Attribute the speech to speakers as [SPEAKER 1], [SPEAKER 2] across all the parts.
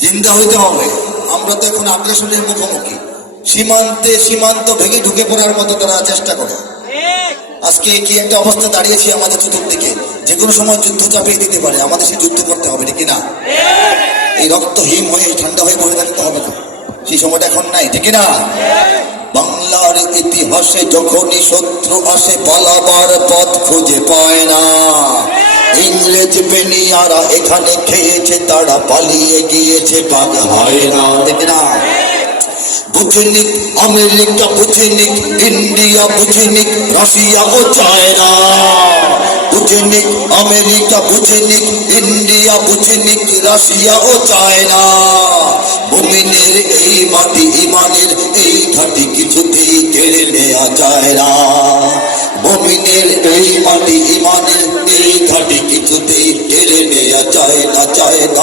[SPEAKER 1] জিন্দা হইতে হবে। আমরা তো এখন আগ্রাসনের মুখোমুখি। সীমান্তে সীমান্ত ভেঙে ঢুকে পড়ার মতো তারা চেষ্টা করে। আজকে কি একটা অবস্থা দাঁড়িয়েছি আমাদের চতুর্দিকে? যে কোনো সময় যুদ্ধ চাপিয়ে দিতে পারে। আমাদের সে যুদ্ধ করতে হবে, ঠিক না? এই রক্ত হিম হয়ে ঠান্ডা হয়ে পড়ে থাকতে হবে না। সেই সময়টা এখন নাই, ঠিক না? বাংলার ইতিহাসে যখনই শত্রু আসে পালাবার পথ খুঁজে পায় না। ইংরেজ বেনিয়ারা এখানে খেয়েছে, তারা পালিয়ে গিয়েছে বাঘ হয় না। ঠিক বুঝেনিক আমেরিকা বুঝিনিক ইন্ডিয়া বুঝিনিক রাশিয়া ও চায়না। বুঝিনিক আমেরিকা বুঝিনিক ইন্ডিয়া বুঝিনিক রাশিয়া ও চায়না।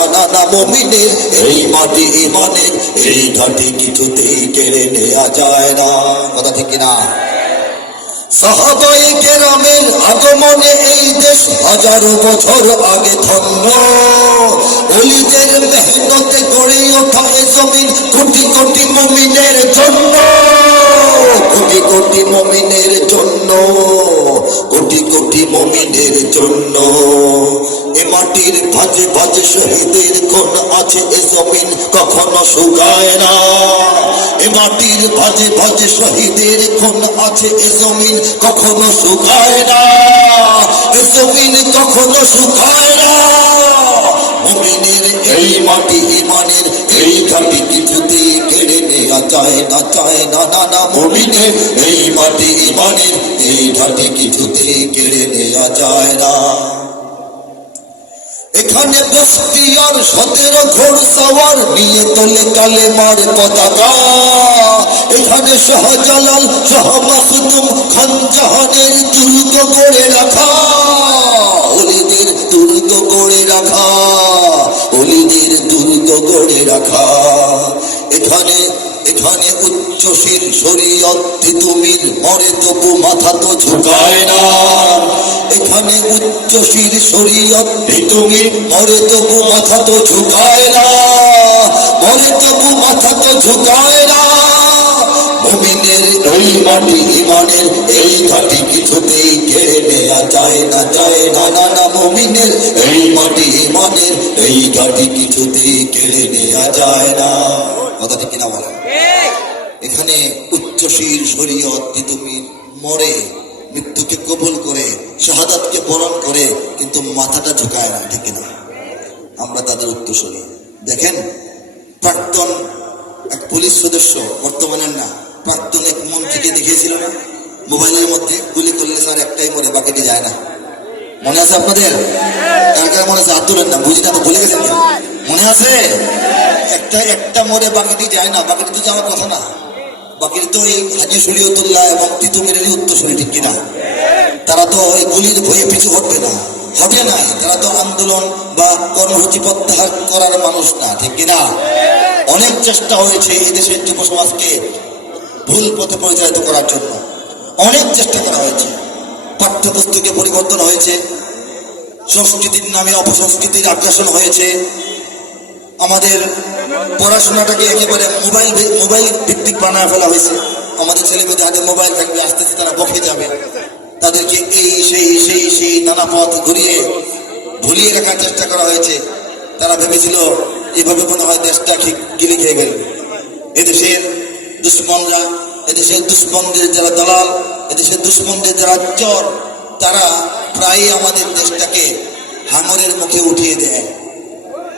[SPEAKER 1] যায় না না না মুমিনের এই মাটি ইমানের, এই ঘাটি কিছুতেই কেড়ে নেওয়া যায় না। কথা ঠিক না সাহাবাই কেরামের আগমনে এই দেশ হাজারো বছর আগে ধন্য। অলিদের মেহনতে গড়ে ওঠা জমিন কোটি কোটি মমিনের জন্য ভাজে ভাজে শহীদের কোন আছে এ জমিন? কখনো শুকায় না। এ মাটির ভাজে ভাজে শহীদের কোন আছে এ জমিন? কখনো শুকায় না। এ জমিন কখনো শুকায় না। মুমিনের এই মাটি ইমানের এই ঘাটি কিছুতেই কেড়ে নেওয়া যায় না চায় না না না। মুমিনের এই মাটি ইমানের এই ঘাটি কিছুতেই কেড়ে নেওয়া যায় না। এখানে আর সতেরো ঘোর সাওয়ার নিয়ে তোলে কালে মার পতাকা এখানে শাহজালাল, শাহ মাসুদুম খান জাহানের দুর্গ গড়ে রাখা। অলিদের দুর্গ গড়ে রাখা। অলিদের দুর্গ গড়ে রাখা। এখানে এখানে উচ্চশীল শরীয়ত তিতুমির মরে তবু মাথা তো ঝুঁকায় না। এখানে উচ্চশীল শরীয়ত তিতুমির মরে তবু মাথা তো ঝুঁকায় না। মরে তবু মাথা তো ঝুঁকায় না। মুমিনের মাটি ইমানের এই ঘাটি কিছুতেই কেড়ে নেওয়া যায় না যায় না না না। মুমিনের এই মাটি ইমানের এই ঘাটি কিছুতেই এখানে উচ্চশীল শরীয়ত তিতুমির মরে, মৃত্যুকে কবুল করে, শাহাদাতকে বরণ করে, কিন্তু মাথাটা ঝুঁকায় না, ঠিক না আমরা তাদের উত্তরসূরি দেখেন, প্রাক্তন এক পুলিশ সদস্য, বর্তমানের না, প্রাক্তন এক মন্ত্রীকে দেখিয়েছিল না? মোবাইলের মধ্যে গুলি করলে স্যার একটাই মরে, বাকিটি যায় না। মনে আছে আপনাদের? কার কার মনে আছে? হাত না, বুঝি না তো ভুলে গেছেন মনে আছে? একটা একটা মরে, বাকিটি যায় না, বাকিটি তো যাওয়ার কথা না। বাকিটি তো এই হাজি শরীয়তুল্লাহ এবং তিতুমিরেরই উত্তরসূরি ঠিক কিনা? তারা তো ওই গুলির ভয়ে পিছু হটবে না। হবে না তারা তো আন্দোলন বা কর্মসূচি প্রত্যাহার করার মানুষ না, ঠিক কিনা? অনেক চেষ্টা হয়েছে এই দেশের যুব সমাজকে ভুল পথে পরিচালিত করার জন্য। অনেক চেষ্টা করা হয়েছে। পাঠ্যপুস্তকে পরিবর্তন হয়েছে। সংস্কৃতির নামে অপসংস্কৃতির আগ্রাসন হয়েছে। আমাদের পড়াশোনাটাকে একেবারে মোবাইল মোবাইল ভিত্তিক বানায় ফেলা হয়েছে। আমাদের ছেলেমেয়েদের হাতে মোবাইল থাকবে, আস্তে আস্তে তারা বকে যাবে। তাদেরকে এই, সেই সেই সেই নানা পথ ঘুরিয়ে, ভুলিয়ে রাখার চেষ্টা করা হয়েছে। তারা ভেবেছিল, এভাবে মনে হয় দেশটা ঠিক গিলে খেয়ে গেল। এদেশের দুশ্মনরা, এদেশের দুশ্মনদের যারা দালাল, এদেশের দুশ্মনদের যারা চর, তারা প্রায়ই আমাদের দেশটাকে হাঙরের মুখে উঠিয়ে দেয়।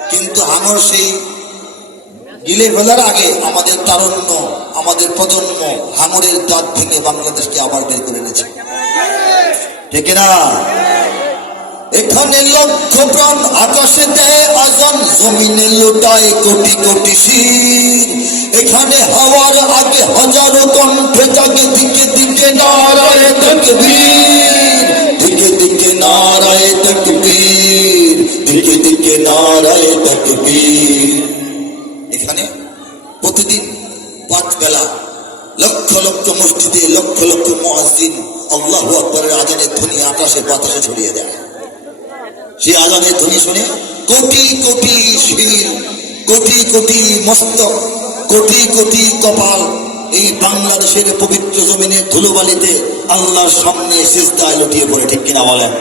[SPEAKER 1] কিন্তু হাঙর সেই গিলে ফেলার আগে আমাদের তারুণ্য, আমাদের প্রজন্ম হাঙরের দাঁত ভেঙে বাংলাদেশকে আবার বের করে এনেছে। ঠিক না এখানে লক্ষ প্রাণ আকাশে দেয় আজান, জমিনে লোটায় কোটি কোটি শির। এখানে হাওয়ার আগে হাজারো কণ্ঠে জাগে দিকে দিকে নারায় তকবীর। বেলা। লক্ষ লক্ষ মসজিদে, লক্ষ লক্ষ মহাজিন আল্লাহ আকবরের আজানের ধ্বনি আকাশে, বাতাসে ছড়িয়ে দেয়। সেই আজানের ধ্বনি শুনে কোটি কোটি শির কোটি কোটি মস্তক, কোটি কোটি কপাল এই বাংলাদেশের পবিত্র জমিনে ধুলোবালিতে আল্লাহর সামনে শেষদায় লুটিয়ে পড়ে, ঠিক কিনা বলেন?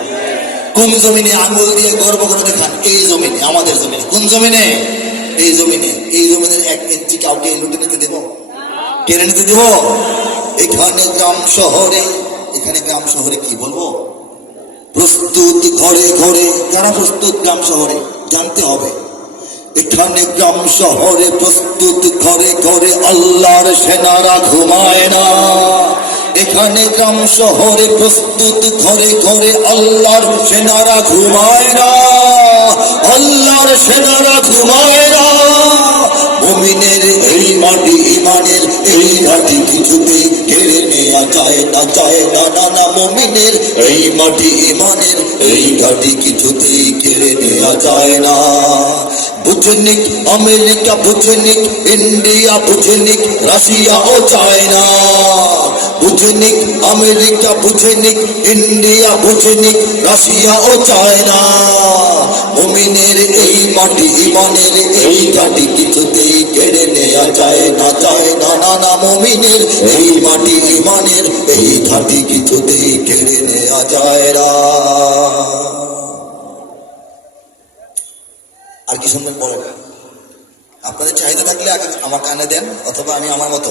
[SPEAKER 1] কোন জমিনে আঙুল দিয়ে গর্ব করে দেখান, এই জমিনে, আমাদের জমিনে। কোন জমিনে? এই জমিনে, এই জমিনের এক ইঞ্চি কাউকে লুটে নিতে দেব? কেড়ে নিতে দেব এখানে গ্রাম শহরে, এখানে গ্রাম শহরে কি বলব? প্রস্তুত ঘরে ঘরে কারা প্রস্তুত গ্রাম শহরে, জানতে হবে। এখানে গ্রাম শহরে প্রস্তুত ঘরে ঘরে আল্লাহর সেনারা ঘুমায় না। এখানে গ্রাম শহরে প্রস্তুত ঘরে ঘরে আল্লাহর সেনারা ঘুমায় না। আল্লাহর সেনারা ঘুমায় না। মুমিনের এই মাটি ইমানের এই ঘাটি কিছুতেই কেড়ে নেওয়া যায় না যায় না না না, মুমিনের এই মাটি ইমানের এই ঘাটি কিছুতেই কেড়ে নেওয়া যায় না। বুঝনিক আমেরিকা, বুঝনিক ইন্ডিয়া, বুঝনিক রাশিয়া ও চায়না বুঝনিক আমেরিকা, বুঝনিক ইন্ডিয়া, বুঝনিক রাশিয়া ও চায়না মুমিনের এই মাটি ইমানের এই ঘাটি কিছুতেই কেড়ে নেওয়া যায় না যায় না না না, মুমিনের এই মাটি ইমানের এই ঘাটি কিছুতেই কেড়ে নেওয়া যায় না। আর কি শুনবেন বলেন আপনাদের চাহিদা থাকলে আমার কানে দেন অথবা আমি আমার মতো।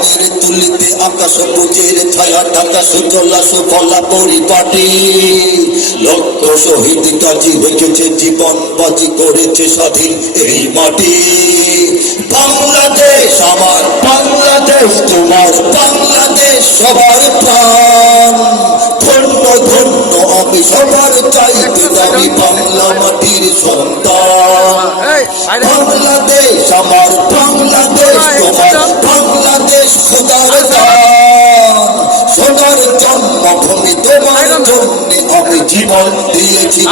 [SPEAKER 1] রঙের তুলিতে আকাশ বুঝের ছায়া ঢাকা সুজলা সুফলা পরিপাটি। লক্ষ শহীদ কাজী রেখেছে জীবন বাজি করেছে স্বাধীন এই মাটি। বাংলাদেশ আমার বাংলাদেশ তোমার বাংলাদেশ সবার প্রাণ। ধন্য ধন্য আমি সবার চাইতে দামি বাংলা মাটির সন্তান। বাংলাদেশ আমার আমি জীবন দিয়েছি।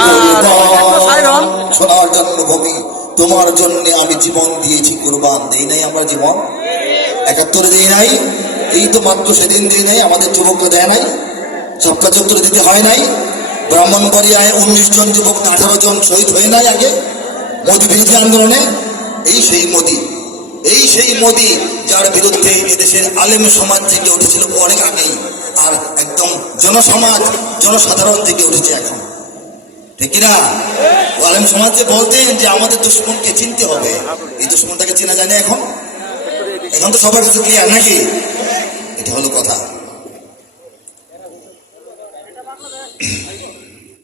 [SPEAKER 1] সোনার জন্মভূমি তোমার জন্য আমি জীবন দিয়েছি কুরবান। দেই নাই আমরা জীবন? একাত্তরে দেই নাই? এই তো মাত্র সেদিন দেই নাই আমাদের যুবকরা দেয় নাই। সবকা চত্বরে দিতে হয় নাই। ব্রাহ্মণবাড়িয়ায় উনিশ জন যুবক আঠারো জন শহীদ হয়ে নাই আগে। মোদী বিরোধী আন্দোলনে। এই সেই মোদী এই সেই মোদী যার বিরুদ্ধে এদেশের আলেম সমাজ থেকে উঠেছিল অনেক আগেই, আর একদম জনসমাজ, জনসাধারণ থেকে উঠেছে এখন। ঠিক না আলেম সমাজে বলতেন যে আমাদের দুশ্মনকে চিনতে হবে। এই দুশ্মনটাকে চেনা যায় না এখন? এখন তো সবার কাছে ক্লিয়ার নাকি? এটা হলো কথা।